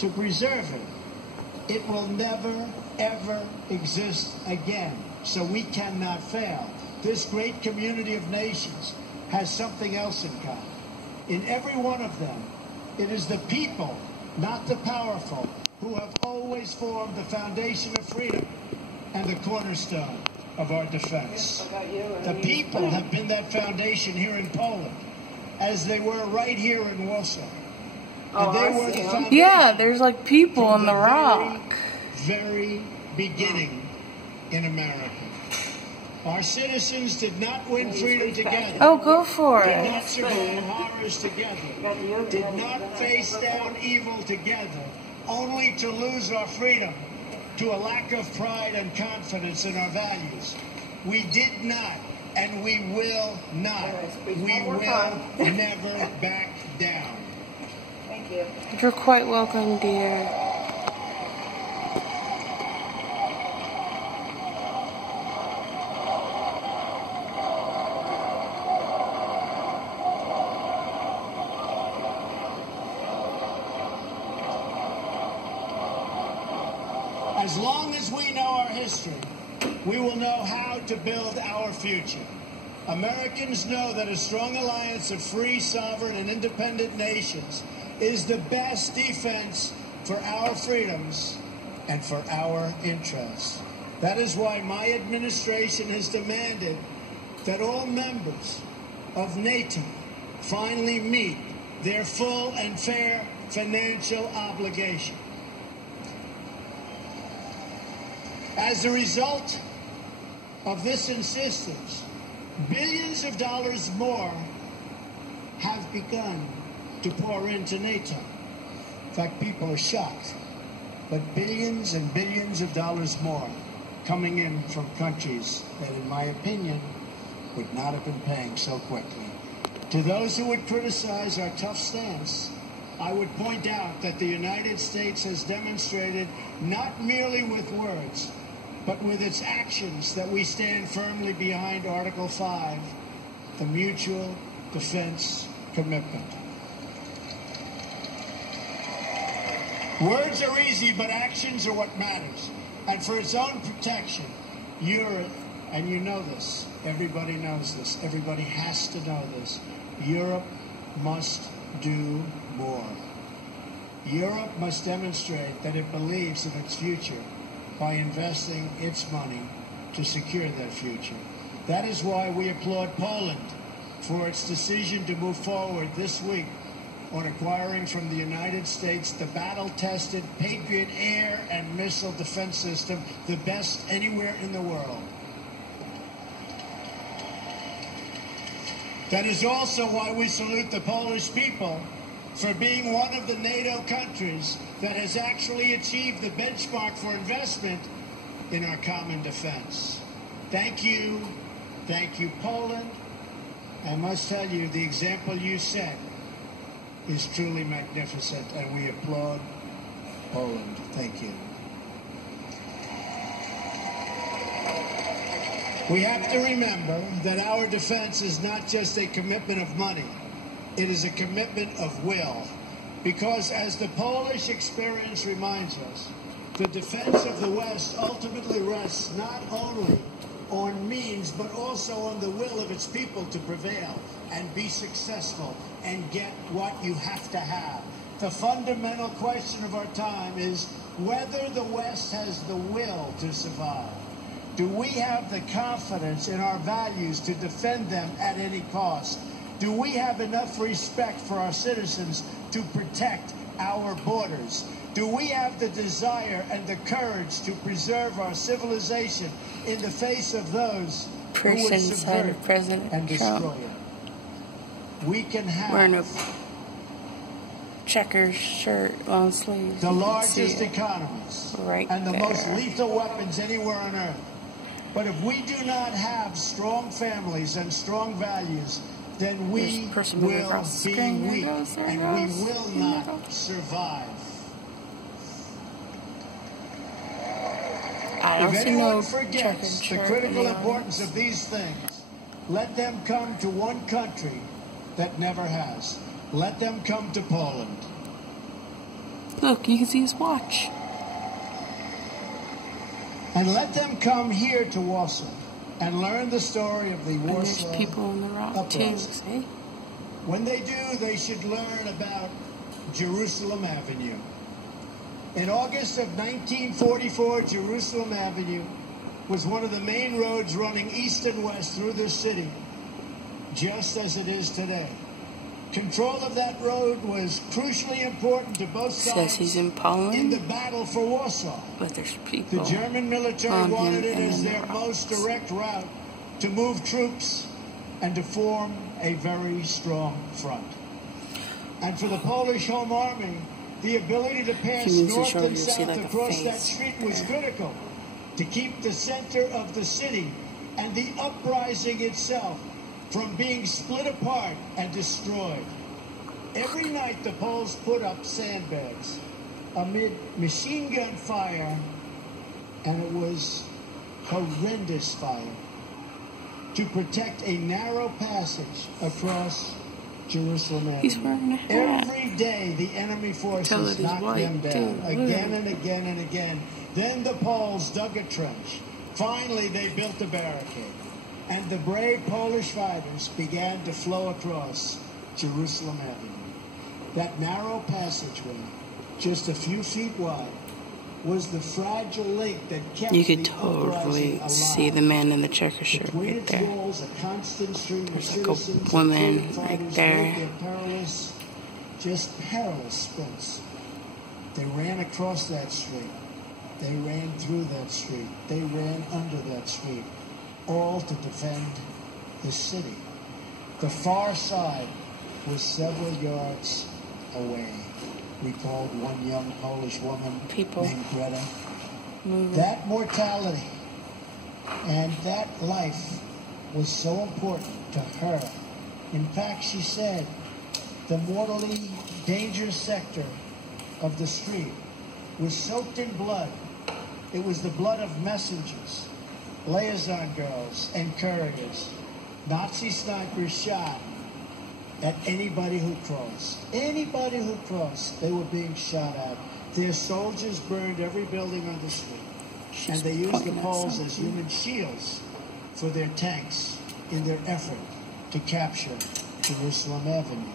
to preserve it. It will never, ever exist again. So we cannot fail. This great community of nations has something else in common. In every one of them, it is the people, not the powerful, who have always formed the foundation of freedom and the cornerstone of our defense. The people have been that foundation here in Poland, as they were right here in Warsaw. And they were the foundation. Yeah, there's like people on the rock. Very beginning in America. Our citizens did not win freedom together. Oh, go for Did it. not survive horrors together. Did not face down evil together, only to lose our freedom to a lack of pride and confidence in our values. We did not, and we will not. We will never back down. Thank you. You're quite welcome, dear. As long as we know our history, we will know how to build our future. Americans know that a strong alliance of free, sovereign, and independent nations is the best defense for our freedoms and for our interests. That is why my administration has demanded that all members of NATO finally meet their full and fair financial obligation. As a result of this insistence, billions of dollars more have begun to pour into NATO. In fact, people are shocked. But billions and billions of dollars more coming in from countries that, in my opinion, would not have been paying so quickly. To those who would criticize our tough stance, I would point out that the United States has demonstrated, not merely with words, but with its actions, that we stand firmly behind Article 5, the mutual defense commitment. Words are easy, but actions are what matters. And for its own protection, Europe, and you know this, everybody knows this, everybody has to know this, Europe must do more. Europe must demonstrate that it believes in its future by investing its money to secure that future. That is why we applaud Poland for its decision to move forward this week on acquiring from the United States the battle-tested Patriot air and missile defense system, the best anywhere in the world. That is also why we salute the Polish people for being one of the NATO countries that has actually achieved the benchmark for investment in our common defense. Thank you, Poland. I must tell you, the example you set is truly magnificent, and we applaud Poland. Thank you. We have to remember that our defense is not just a commitment of money. It is a commitment of will. Because as the Polish experience reminds us, the defense of the West ultimately rests not only on means, but also on the will of its people to prevail and be successful and get what you have to have. The fundamental question of our time is whether the West has the will to survive. Do we have the confidence in our values to defend them at any cost? Do we have enough respect for our citizens to protect our borders? Do we have the desire and the courage to preserve our civilization in the face of those who would subvert and destroy it? We can have wearing a checker shirt, long sleeves. The largest economies and the there. most lethal weapons anywhere on earth. But if we do not have strong families and strong values, then we will be weak and we will not survive. If anyone forgets the critical importance of these things, let them come to one country that never has. Let them come to Poland. Look, you can see his watch. And let them come here to Warsaw and learn the story of the And Warsaw there's people in the rock too. uprising. See? When they do, they should learn about Jerusalem Avenue. In August of 1944, Jerusalem Avenue was one of the main roads running east and west through this city, just as it is today. Control of that road was crucially important to both sides Says he's in Poland, in the battle for Warsaw. but there's people. The German military on wanted him it and as in the their rocks. most direct route to move troops and to form a very strong front. And for the Polish Home Army, the ability to pass If you move the north shoulder, and you'll see south like a across that face street was critical to keep the center of the city and the uprising itself from being split apart and destroyed. Every night the Poles put up sandbags amid machine gun fire, and it was horrendous fire, to protect a narrow passage across Jerusalem Avenue. He's wearing a hat. Every day the enemy Tell that forces he's knocked white, them down too. again and again and again. Then the Poles dug a trench. Finally they built a barricade. And the brave Polish fighters began to flow across Jerusalem Avenue. That narrow passageway, just a few feet wide, was the fragile link that kept You could the uprising totally alive. see the man in the checker shirt Between right its there. walls, a constant stream of There's like a citizens woman and freedom right fighters there. made their perilous sprints. They ran across that street. They ran through that street. They ran under that street, all to defend the city. The far side was several yards away. We called one young Polish woman People named Greta. moving. That mortality and that life was so important to her. In fact, she said the mortally dangerous sector of the street was soaked in blood. It was the blood of messengers, liaison girls, and couriers. Nazi snipers shot at anybody who crossed. Anybody who crossed, they were being shot at. Their soldiers burned every building on the street. And they used the Poles as human shields for their tanks in their effort to capture Jerusalem Avenue.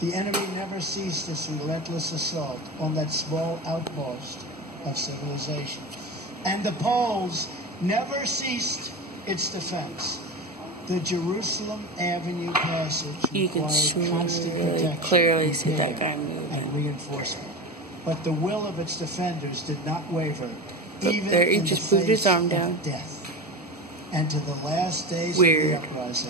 The enemy never ceased its relentless assault on that small outpost of civilization. And the Poles never ceased its defense. The Jerusalem Avenue passage You can required constant really protection, clearly see that repair, guy moving. and reinforcement. But the will of its defenders did not waver, Look, even there he in just the moved his face arm of down. death. And to the last days Weird. of the uprising,